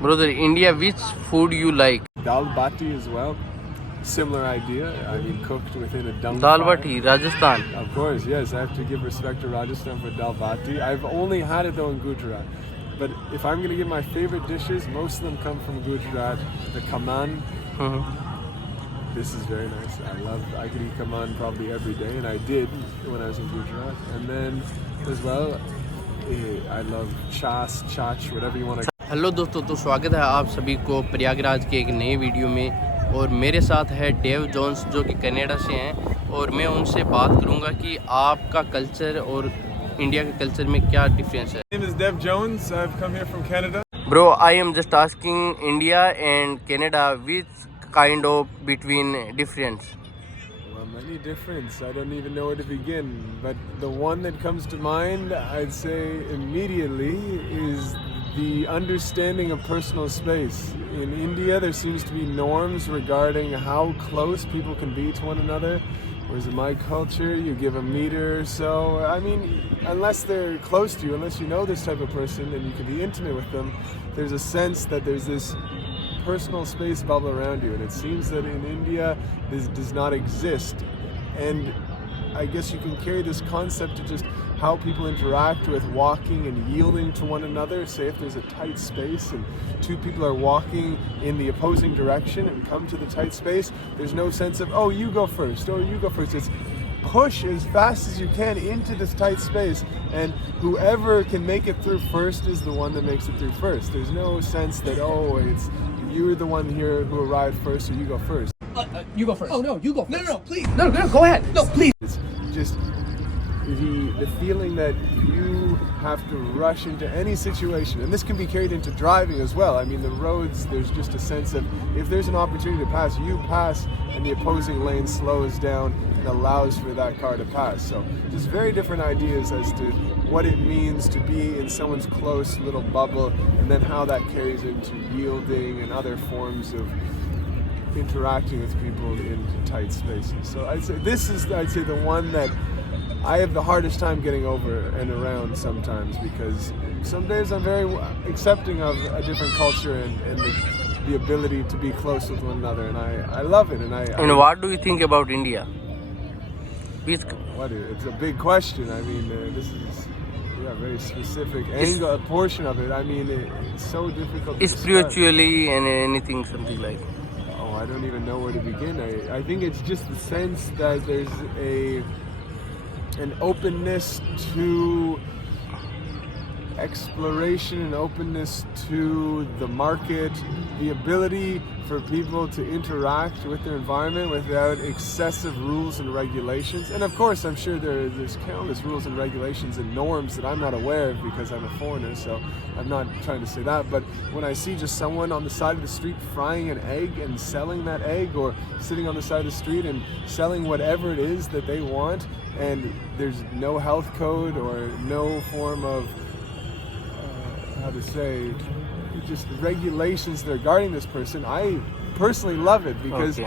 Brother, India, which food you like? Dal bati as well. Similar idea. I mean, cooked within a dung Dal fire. bati, Rajasthan. Of course, yes. I have to give respect to Rajasthan for dal bati. I've only had it though in Gujarat. But if I'm going to give my favorite dishes, most of them come from Gujarat. The kaman. This is very nice. I could eat kaman probably every day, and I did when I was in Gujarat. And then as well, I love chach, whatever you want to. Hello दोस्तों, तो स्वागत है आप सभी को प्रयागराज के एक नए वीडियो में। और मेरे साथ है डेव जोन्स जो कि कनाडा से हैं, और मैं उनसे बात करूंगा कि आपका कल्चर और इंडिया के कल्चर में क्या डिफरेंस है। My name is Dev Jones. I've come here from Canada. Bro, I am just asking India and Canada which kind of between difference. Well, many difference. I don't even know where to begin. But the one that comes to mind, I'd say immediately, is the understanding of personal space. In India, there seems to be norms regarding how close people can be to one another. Whereas in my culture, you give a meter or so. I mean, unless they're close to you, unless you know this type of person and you can be intimate with them, there's a sense that there's this personal space bubble around you. And it seems that in India, this does not exist. And I guess you can carry this concept to just how people interact with walking and yielding to one another. Say if there's a tight space and two people are walking in the opposing direction and come to the tight space, there's no sense of, oh, you go first, or you go first. It's push as fast as you can into this tight space, and whoever can make it through first is the one that makes it through first. There's no sense that, oh, it's you're the one here who arrived first, so you go first. You go first. Oh no, you go first. No, please. No, go ahead. No, please. It's just the feeling that you have to rush into any situation, and this can be carried into driving as well. I mean, the roads, there's just a sense of if there's an opportunity to pass, you pass, and the opposing lane slows down and allows for that car to pass. So just very different ideas as to what it means to be in someone's close little bubble, and then how that carries into yielding and other forms of interacting with people in tight spaces. So I'd say the one that I have the hardest time getting over and around sometimes, because some days I'm very accepting of a different culture and the ability to be close with one another, and I love it. And what do you think about India? It's a big question. I mean, this is a very specific angle, a portion of it. I mean, it's so difficult to Spiritually and anything, something like. Oh, I don't even know where to begin. I think it's just the sense that there's an openness to exploration, an openness to the market, the ability for people to interact with their environment without excessive rules and regulations. And of course, I'm sure there's countless rules and regulations and norms that I'm not aware of because I'm a foreigner, so I'm not trying to say that. But when I see just someone on the side of the street frying an egg and selling that egg, or sitting on the side of the street and selling whatever it is that they want, and there's no health code or no form of just regulations that are guarding this person, I personally love it, because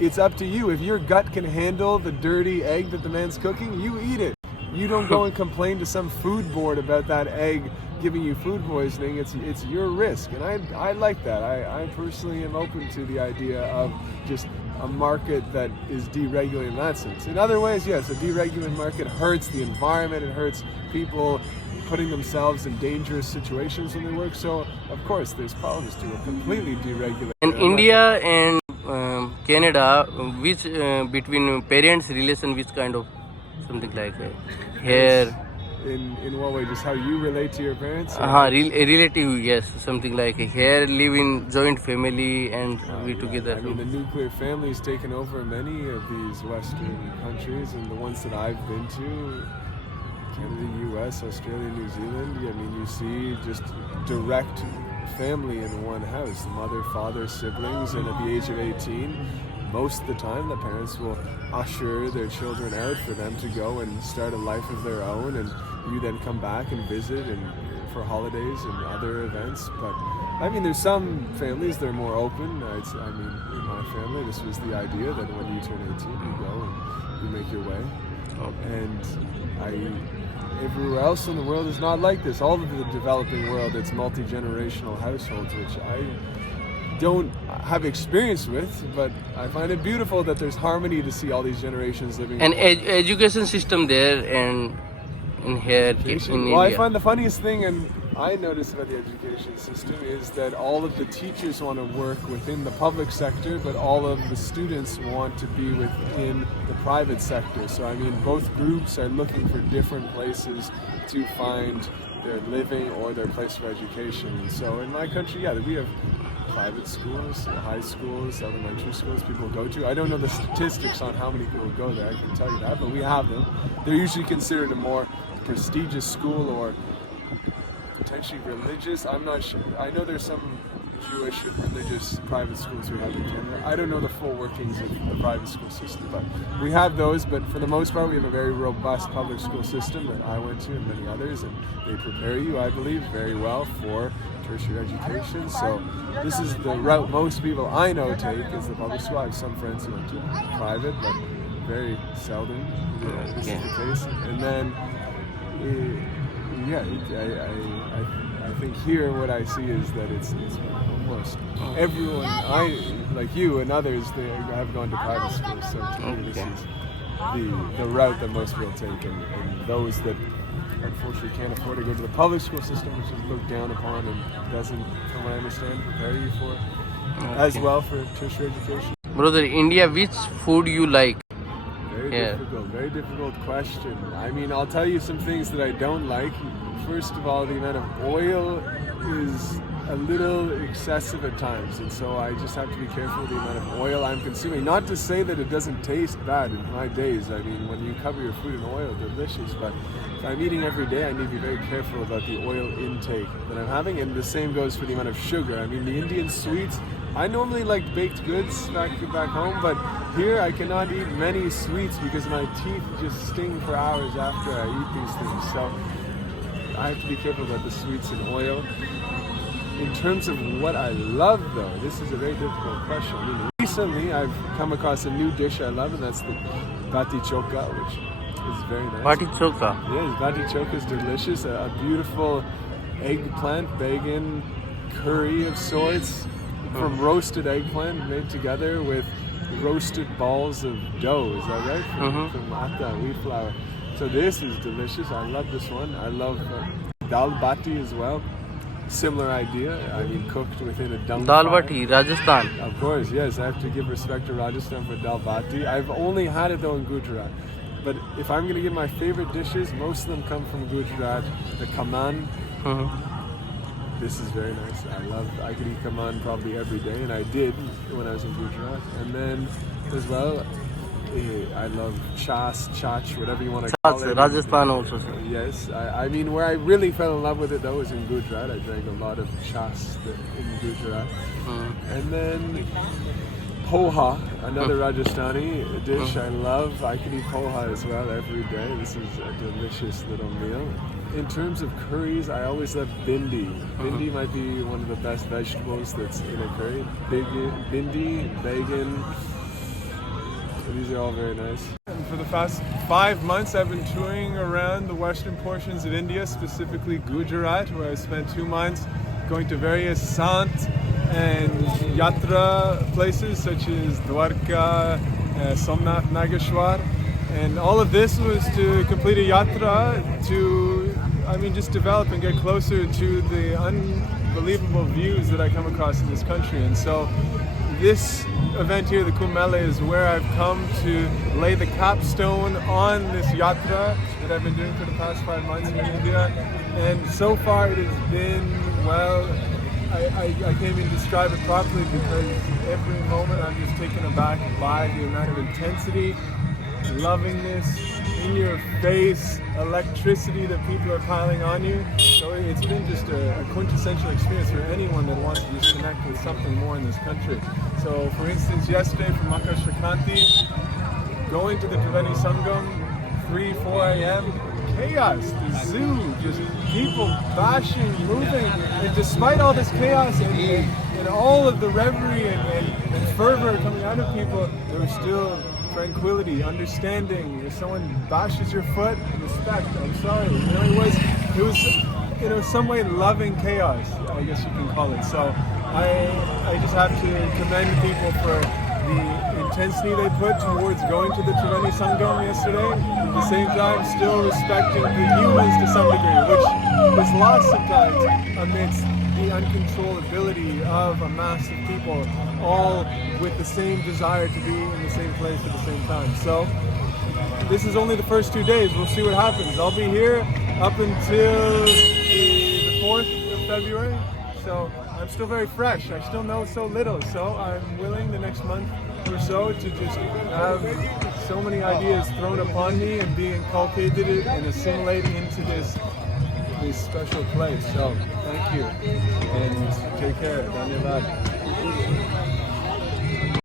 it's up to you. If your gut can handle the dirty egg that the man's cooking, you eat it. You don't go and complain to some food board about that egg giving you food poisoning. It's your risk, and I like that. I personally am open to the idea of just a market that is deregulated in that sense. In other ways, yes, a deregulated market hurts the environment, it hurts people putting themselves in dangerous situations when they work. So, of course, there's problems to a completely deregulated. In India and Canada, which between parents' relation, which kind of something like hair? In what way? Just how you relate to your parents? Relative, yes, something like here live in joint family and we together. I mean, the nuclear family has taken over many of these Western countries, and the ones that I've been to, Canada, US, Australia, New Zealand, I mean, you see just direct family in one house, mother, father, siblings, and at the age of 18, most of the time the parents will usher their children out for them to go and start a life of their own, and you then come back and visit and for holidays and other events. But I mean, there's some families that are more open. I mean, in my family, this was the idea that when you turn 18, you go and you make your way. And everywhere else in the world is not like this. All of the developing world, it's multi-generational households, which I don't have experience with, but I find it beautiful that there's harmony to see all these generations living. And education system there and in here in Well, I India. find the funniest thing, and I notice about the education system, is that all of the teachers want to work within the public sector, but all of the students want to be within the private sector. So I mean, both groups are looking for different places to find their living or their place for education. And so in my country, yeah, we have private schools, high schools, elementary schools people go to. I don't know the statistics on how many people go there, I can tell you that, but we have them. They're usually considered a more prestigious school or potentially religious. I'm not sure. I know there's some Jewish religious private schools we have in Canada. I don't know the full workings of the private school system, but we have those. But for the most part, we have a very robust public school system that I went to and many others, and they prepare you, I believe, very well for tertiary education. So this is the route most people I know take, is the public school. I have some friends who went to private, but very seldom this is the case. And then I think here what I see is that it's almost everyone, like you and others, they have gone to private schools. So to me, this is the route that most people take, and those that unfortunately can't afford to go to the public school system, which is looked down upon and doesn't, from what I understand, prepare you for as well for tertiary education. Brother, India, which food you like? Very difficult question. I mean, I'll tell you some things that I don't like. First of all, the amount of oil is a little excessive at times, and so I just have to be careful with the amount of oil I'm consuming. Not to say that it doesn't taste bad in my days. I mean, when you cover your food in oil, delicious, but if I'm eating every day, I need to be very careful about the oil intake that I'm having, and the same goes for the amount of sugar. I mean, the Indian sweets, I normally like baked goods back home, but here I cannot eat many sweets because my teeth just sting for hours after I eat these things. So I have to be careful about the sweets and oil. In terms of what I love, though, this is a very difficult question. I mean, recently I've come across a new dish I love, and that's the bati chokha, which is very nice. Bati chokha? Yes, bati chokha is delicious. A beautiful eggplant, bacon, curry of sorts from roasted eggplant made together with roasted balls of dough. Is that right? From atta, wheat flour. So this is delicious. I love this one. I love dal bati as well. Similar idea. I mean, cooked within a dung Dal fire. bati, Rajasthan. Of course, yes. I have to give respect to Rajasthan for dal bati. I've only had it though in Gujarat. But if I'm going to give my favorite dishes, most of them come from Gujarat. The kaman. This is very nice. I could eat kaman probably every day, and I did when I was in Gujarat. And then as well, I love chach, whatever you want to call it. Rajasthan also. Yes, I mean, where I really fell in love with it though was in Gujarat. I drank a lot of chas in Gujarat. And then poha, another Rajasthani dish I love. I can eat poha as well every day. This is a delicious little meal. In terms of curries, I always love bindi. Bindi might be one of the best vegetables that's in a curry. Bindi, bacon. These are all very nice. And for the past 5 months, I've been touring around the western portions of India, specifically Gujarat, where I spent 2 months going to various sant and yatra places such as Dwarka, Somnath, Nageshwar. And all of this was to complete a yatra to, just develop and get closer to the unbelievable views that I come across in this country. And so this event here, the Kumbh Mela, is where I've come to lay the capstone on this yatra that I've been doing for the past 5 months in India. And so far it has been, well, I can't even describe it properly because every moment I'm just taken aback by the amount of intensity, lovingness, in your face, electricity that people are piling on you. So it's been just a quintessential experience for anyone that wants to just connect with something more in this country. So for instance, yesterday from Makar Shrikanti, going to the Triveni Sangam, 3-4 a.m., chaos, the zoo, just people bashing, moving, and despite all this chaos and all of the revelry and fervor coming out of people, there was still tranquility, understanding. If someone bashes your foot, respect. I'm sorry. It was some way loving chaos, I guess you can call it. So I just have to commend people for the intensity they put towards going to the Triveni Sangam yesterday. At the same time, still respecting the humans to some degree, which is lost sometimes amidst the uncontrollability of a mass of people, all with the same desire to be in the same place at the same time. So this is only the first 2 days. We'll see what happens. I'll be here up until the 4th of February. So I'm still very fresh. I still know so little. So I'm willing the next month or so to just have so many ideas thrown upon me and be inculcated and assimilated into this special place. So thank you and take care. Dhanyavad.